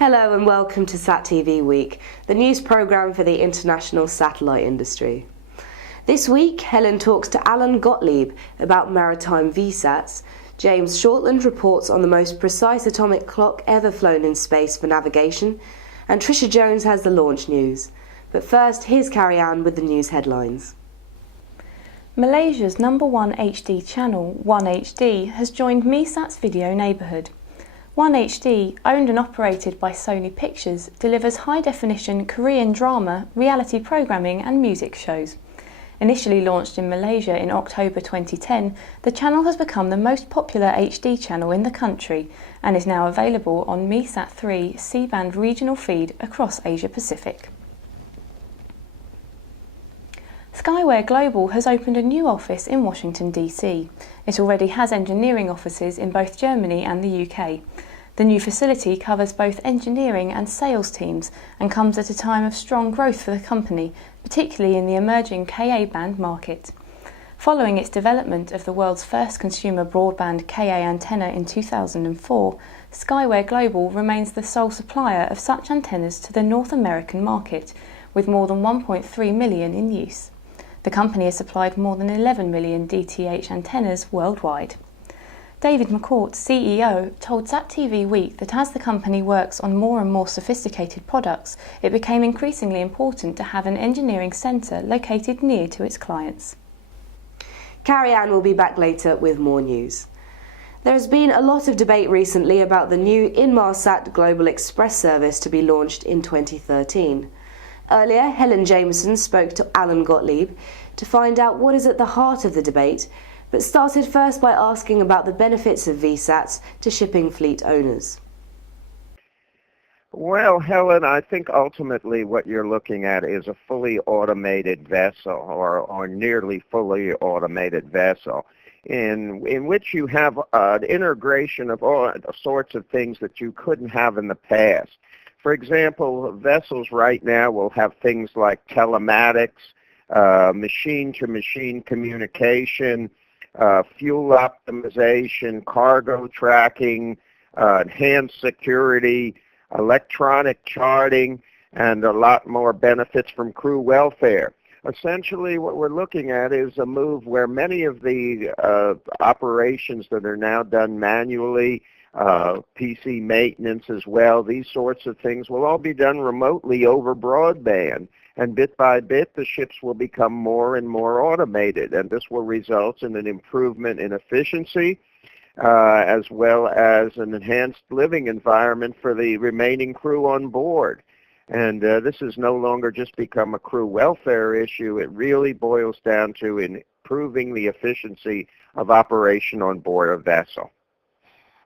Hello and welcome to SatTV Week, the news programme for the international satellite industry. This week, Helen talks to Alan Gottlieb about maritime VSATs, James Shortland reports on the most precise atomic clock ever flown in space for navigation, and Trisha Jones has the launch news. But first, here's Carrie-Anne with the news headlines. Malaysia's #1 HD channel, 1HD, has joined MESAT's video neighbourhood. 1HD, owned and operated by Sony Pictures, delivers high-definition Korean drama, reality programming and music shows. Initially launched in Malaysia in October 2010, the channel has become the most popular HD channel in the country and is now available on MESAT 3 C-band regional feed across Asia Pacific. Skyware Global has opened a new office in Washington, D.C. It already has engineering offices in both Germany and the UK. The new facility covers both engineering and sales teams and comes at a time of strong growth for the company, particularly in the emerging Ka-band market. Following its development of the world's first consumer broadband Ka antenna in 2004, Skyware Global remains the sole supplier of such antennas to the North American market, with more than 1.3 million in use. The company has supplied more than 11 million DTH antennas worldwide. David McCourt, CEO, told SatTV Week that as the company works on more and more sophisticated products, it became increasingly important to have an engineering centre located near to its clients. Carrie-Anne will be back later with more news. There has been a lot of debate recently about the new Inmarsat Global Express service to be launched in 2013. Earlier, Helen Jameson spoke to Alan Gottlieb to find out what is at the heart of the debate, but started first by asking about the benefits of VSATs to shipping fleet owners. Well, Helen, I think ultimately what you're looking at is a fully automated vessel or nearly fully automated vessel in which you have an integration of all sorts of things that you couldn't have in the past. For example, vessels right now will have things like telematics, machine-to-machine communication, fuel optimization, cargo tracking, enhanced security, electronic charting, and a lot more benefits from crew welfare. Essentially, what we're looking at is a move where many of the operations that are now done manually, PC maintenance as well, these sorts of things will all be done remotely over broadband. And bit by bit, the ships will become more and more automated, and this will result in an improvement in efficiency as well as an enhanced living environment for the remaining crew on board. And this has no longer just become a crew welfare issue. It really boils down to improving the efficiency of operation on board a vessel.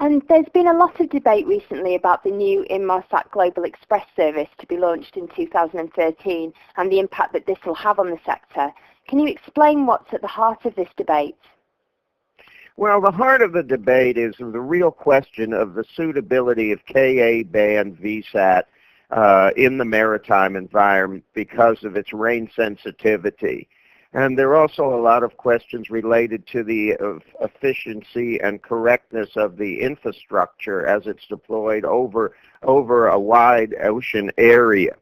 And there's been a lot of debate recently about the new Inmarsat Global Express service to be launched in 2013 and the impact that this will have on the sector. Can you explain what's at the heart of this debate? Well, the heart of the debate is the real question of the suitability of Ka-band VSAT in the maritime environment because of its range sensitivity. And there are also a lot of questions related to the efficiency and correctness of the infrastructure as it's deployed over a wide ocean area.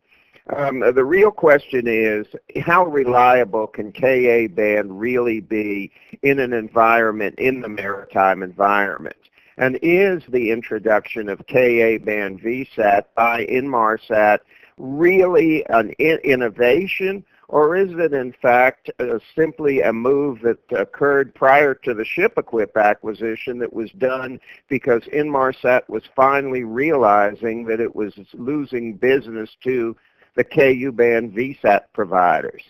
The real question is, how reliable can Ka-band really be in an environment, in the maritime environment? And is the introduction of Ka-band VSAT by Inmarsat really an innovation? Or is it, in fact, simply a move that occurred prior to the ShipEquip acquisition that was done because Inmarsat was finally realizing that it was losing business to the Ku-band VSAT providers?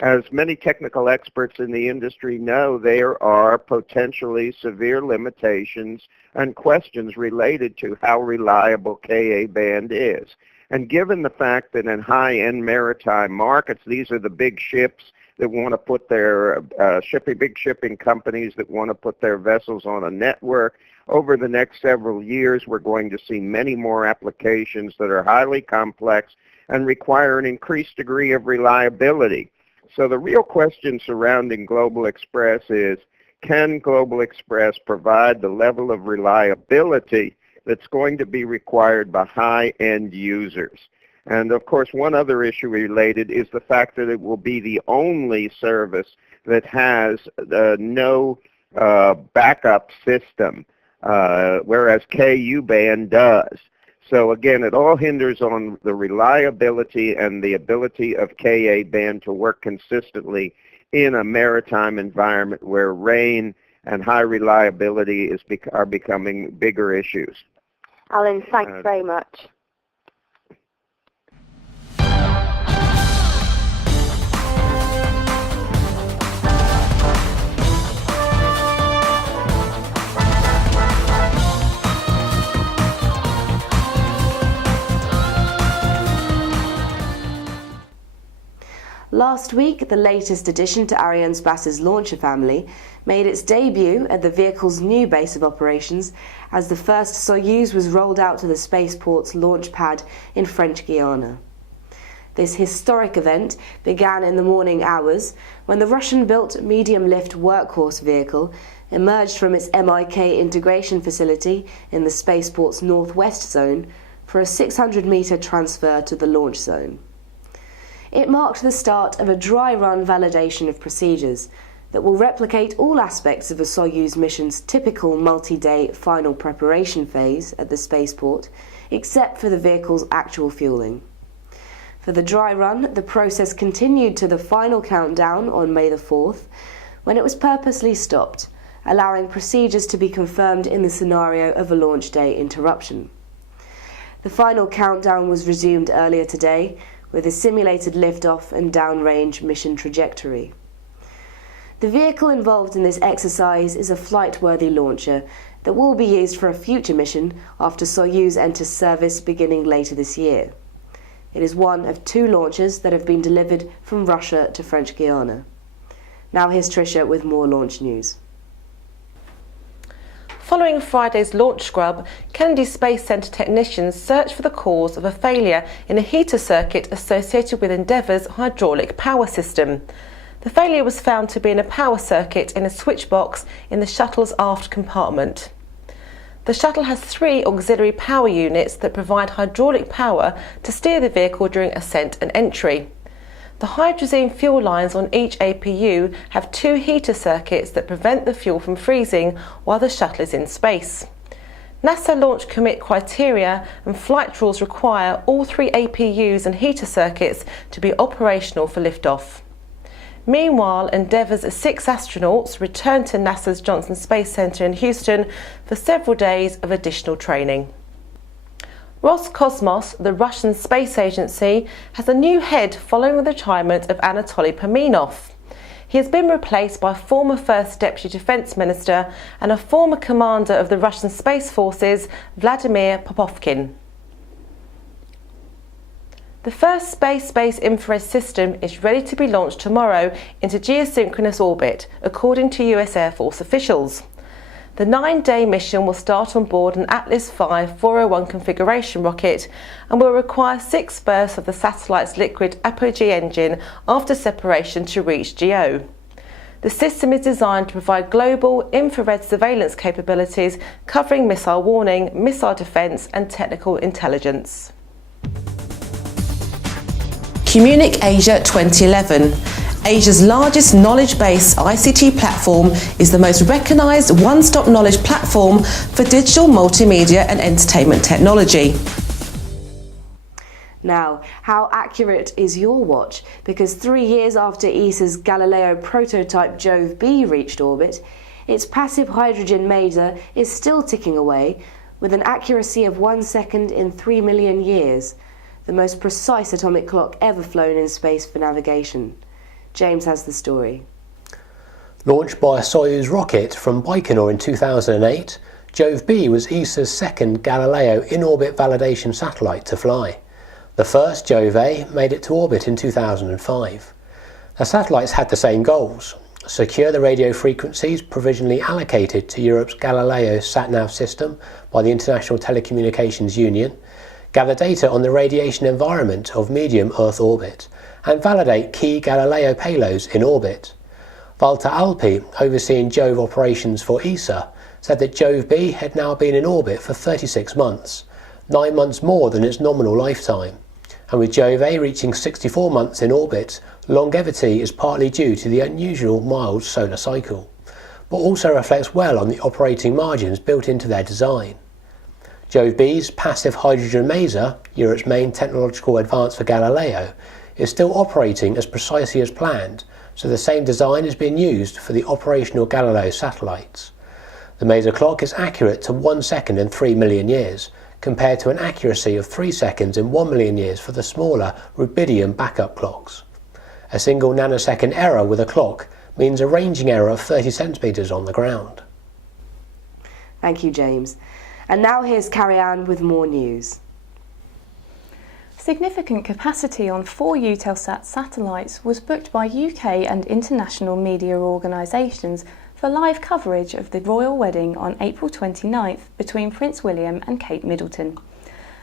As many technical experts in the industry know, there are potentially severe limitations and questions related to how reliable Ka-band is. And given the fact that in high-end maritime markets, these are the big ships that want to put their big shipping companies that want to put their vessels on a network, over the next several years, we're going to see many more applications that are highly complex and require an increased degree of reliability. So the real question surrounding Global Express is, can Global Express provide the level of reliability that's going to be required by high-end users. And of course, one other issue related is the fact that it will be the only service that has no backup system, whereas Ku-band does. So again, it all hinders on the reliability and the ability of Ka-band to work consistently in a maritime environment where rain and high reliability are becoming bigger issues. Alan, thanks very much. Last week, the latest addition to Arianespace's launcher family made its debut at the vehicle's new base of operations as the first Soyuz was rolled out to the spaceport's launch pad in French Guiana. This historic event began in the morning hours when the Russian-built medium-lift workhorse vehicle emerged from its MIK integration facility in the spaceport's northwest zone for a 600-meter transfer to the launch zone. It marked the start of a dry-run validation of procedures that will replicate all aspects of a Soyuz mission's typical multi-day final preparation phase at the spaceport, except for the vehicle's actual fueling. For the dry run, the process continued to the final countdown on May the 4th, when it was purposely stopped, allowing procedures to be confirmed in the scenario of a launch day interruption. The final countdown was resumed earlier today, with a simulated liftoff and downrange mission trajectory. The vehicle involved in this exercise is a flight-worthy launcher that will be used for a future mission after Soyuz enters service beginning later this year. It is one of 2 launchers that have been delivered from Russia to French Guiana. Now here's Tricia with more launch news. Following Friday's launch scrub, Kennedy Space Center technicians searched for the cause of a failure in a heater circuit associated with Endeavour's hydraulic power system. The failure was found to be in a power circuit in a switch box in the shuttle's aft compartment. The shuttle has 3 auxiliary power units that provide hydraulic power to steer the vehicle during ascent and entry. The hydrazine fuel lines on each APU have 2 heater circuits that prevent the fuel from freezing while the shuttle is in space. NASA launch commit criteria and flight rules require all 3 APUs and heater circuits to be operational for liftoff. Meanwhile, Endeavour's 6 astronauts returned to NASA's Johnson Space Center in Houston for several days of additional training. Roscosmos, the Russian space agency, has a new head following the retirement of Anatoly Perminov. He has been replaced by former First Deputy Defense Minister and a former commander of the Russian Space Forces, Vladimir Popovkin. The first space-based infrared system is ready to be launched tomorrow into geosynchronous orbit, according to US Air Force officials. The 9-day mission will start on board an Atlas V 401 configuration rocket and will require 6 bursts of the satellite's liquid apogee engine after separation to reach GEO. The system is designed to provide global infrared surveillance capabilities covering missile warning, missile defense and technical intelligence. Communic Asia 2011. Asia's largest knowledge-based ICT platform is the most recognised one-stop knowledge platform for digital multimedia and entertainment technology. Now, how accurate is your watch? Because 3 years after ESA's Galileo prototype Jove B reached orbit, its passive hydrogen maser is still ticking away with an accuracy of 1 second in 3 million years, the most precise atomic clock ever flown in space for navigation. James has the story. Launched by a Soyuz rocket from Baikonur in 2008, Jove B was ESA's second Galileo in-orbit validation satellite to fly. The first, Jove A, made it to orbit in 2005. The satellites had the same goals: secure the radio frequencies provisionally allocated to Europe's Galileo SatNav system by the International Telecommunications Union, gather data on the radiation environment of medium Earth orbit, and validate key Galileo payloads in orbit. Valter Alpi, overseeing Jove operations for ESA, said that Jove B had now been in orbit for 36 months, 9 months more than its nominal lifetime. And with Jove A reaching 64 months in orbit, longevity is partly due to the unusual mild solar cycle, but also reflects well on the operating margins built into their design. Jove B's passive hydrogen maser, Europe's main technological advance for Galileo, is still operating as precisely as planned, so the same design is being used for the operational Galileo satellites. The maser clock is accurate to 1 second in 3 million years, compared to an accuracy of 3 seconds in 1 million years for the smaller rubidium backup clocks. A single nanosecond error with a clock means a ranging error of 30 centimetres on the ground. Thank you, James. And now here's Carrie-Anne with more news. Significant capacity on 4 Eutelsat satellites was booked by UK and international media organisations for live coverage of the royal wedding on April 29th between Prince William and Kate Middleton.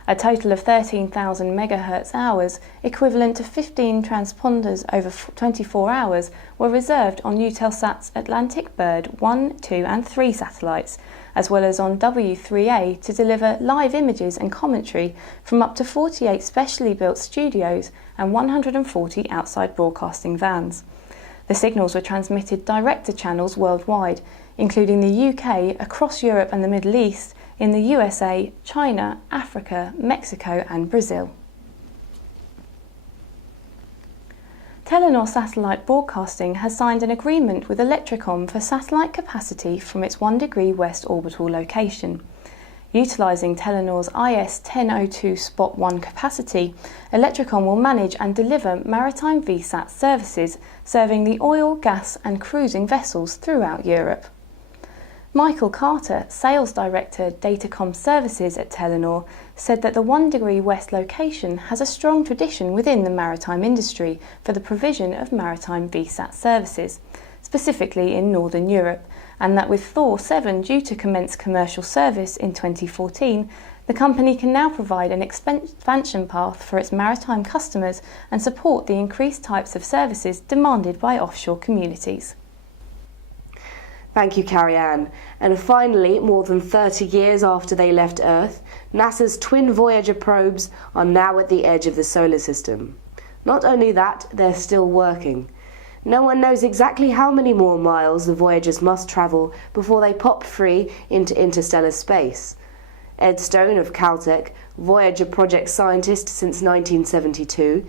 A total of 13,000 MHz hours, equivalent to 15 transponders over 24 hours, were reserved on Eutelsat's Atlantic Bird 1, 2 and 3 satellites, as well as on W3A to deliver live images and commentary from up to 48 specially built studios and 140 outside broadcasting vans. The signals were transmitted direct to channels worldwide, including the UK, across Europe and the Middle East, in the USA, China, Africa, Mexico and Brazil. Telenor Satellite Broadcasting has signed an agreement with Elektrikom for satellite capacity from its 1 degree west orbital location. Utilising Telenor's IS-1002 Spot 1 capacity, Elektrikom will manage and deliver maritime VSAT services serving the oil, gas and cruising vessels throughout Europe. Michael Carter, Sales Director, Datacom Services at Telenor, said that the 1 degree west location has a strong tradition within the maritime industry for the provision of maritime VSAT services, specifically in Northern Europe, and that with Thor 7 due to commence commercial service in 2014, the company can now provide an expansion path for its maritime customers and support the increased types of services demanded by offshore communities. Thank you, Carrie-Anne. And finally, more than 30 years after they left Earth, NASA's twin Voyager probes are now at the edge of the solar system. Not only that, they're still working. No one knows exactly how many more miles the Voyagers must travel before they pop free into interstellar space. Ed Stone of Caltech, Voyager project scientist since 1972,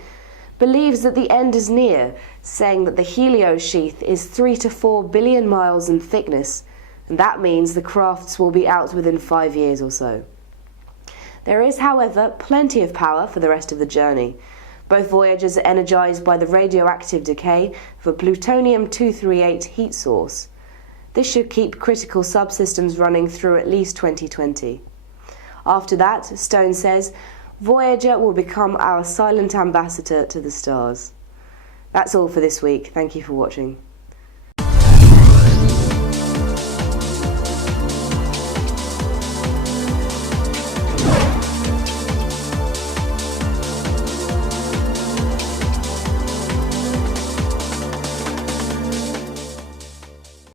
believes that the end is near, saying that the heliosheath is 3 to 4 billion miles in thickness, and that means the crafts will be out within 5 years or so. There is, however, plenty of power for the rest of the journey. Both Voyagers are energised by the radioactive decay of a plutonium-238 heat source. This should keep critical subsystems running through at least 2020. After that, Stone says, Voyager will become our silent ambassador to the stars. That's all for this week. Thank you for watching.